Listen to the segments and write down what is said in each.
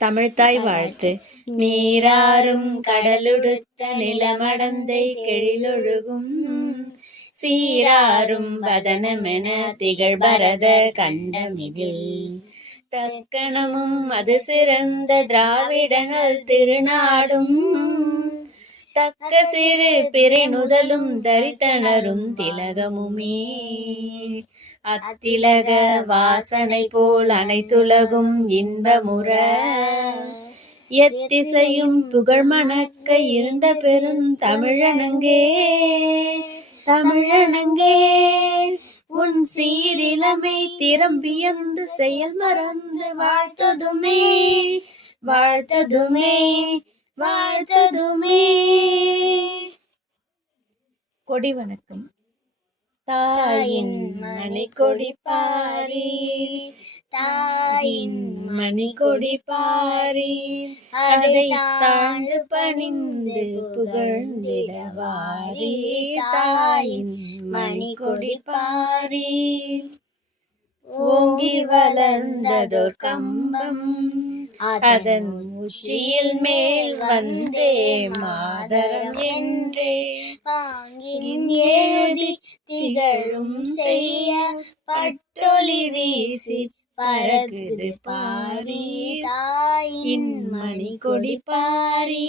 தமிழ்த்தாய் வாழ்த்து. நீராறும் கடலுடுத்த நிலமடந்தை கெழிலொழுகும் சீராறும் வதனமென திகழ்பரத கண்டமிதில் தக்கணமும் அது சிறந்த திராவிடங்கள் திருநாடும் தக்க சிறு பிறைநுதலும் தரித்தனரும் திலகமுமே அத்திலக வாசனை போல் அனைத்துலகும் இன்பமுற எத்திசையும் புகழ் மணக்க இருந்த பெரும் தமிழனங்கே தமிழனங்கே உன் சீரிழமை திறம்பியந்து செயல் மறந்து வாழ்த்ததுமே வாழ்த்ததுமே வாழ்த்ததுமே. கொடி வணக்கம். தாயின் மணி கொடி பாரி தாயின் மணி கொடி பாரி அதை தாழ்ந்து பணிந்து புகழ்ந்திடவாரி தாயின் மணி கொடி பாரி ஓங்கி வளர்ந்ததோர் கம்பம் அதன் உச்சியில் மேல் வந்தே மாதரம் என்றே பாங்கின் எழுதி திகழும் செய்ய பட்டொளி வீசி பறக்குது பாரி தாயின் மணி கொடி பாரி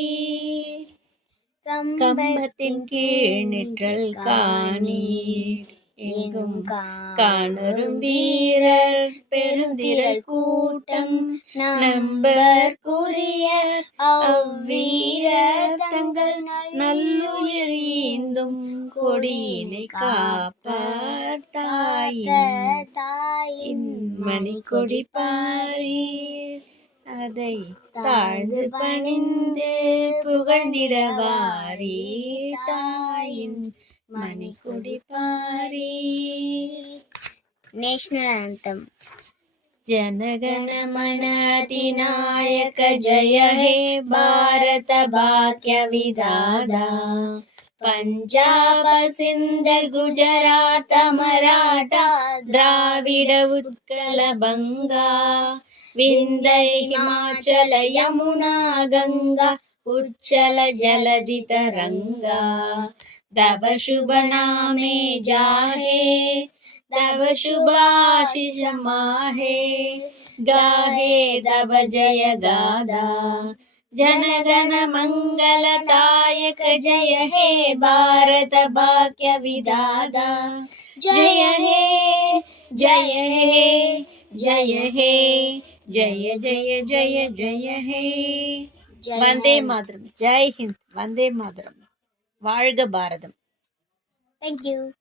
கம்பத்தின் கீழ் நிற்றல் காணீர் எங்கும் காணரும் வீரர் பெருந்திரள் கூட்டம் நம்பற்குரிய அவ்வீரர் தங்கள் நல்லுயிர் ஈந்தும் கொடியினை காப்பார் தாயின் மணி கொடி பாரீர் அதை தாழ்ந்து பணிந்து புகழ்ந்திடவாரி தாயின் மணி கொடி பாரி. National anthem. ಜನಗಣ ಮನ ಅಧಿನಾಯಕ ಜಯ ಹೇ ಭಾರತ ಭಾಗ್ಯ ವಿಧಾತ ಪಂಜಾಬ ಸಿಂಧ ಗುಜರಾತ ಮರಾಠ ದ್ರಾವಿಡ ಉತ್ಕಲ ಬಂಗಾ ವಿಂಧ್ಯ ಹಿಮಾಚಲ ಯಮುನಾ ಗಂಗಾ ಉಚ್ಚಲ ಜಲಧಿ ತರಂಗಾ तव शुभ नामे जाहे तव शुभाशिष माहे गाहे तव जय गादा जनगण मंगलदायक जय हे भारत भाग्य विधाता जय हे जय हे जय हे जय जय जय जय हे. वंदे मातरम. जय हिंद. वंदे मातरम. வாழ்க பாரதம். Thank you.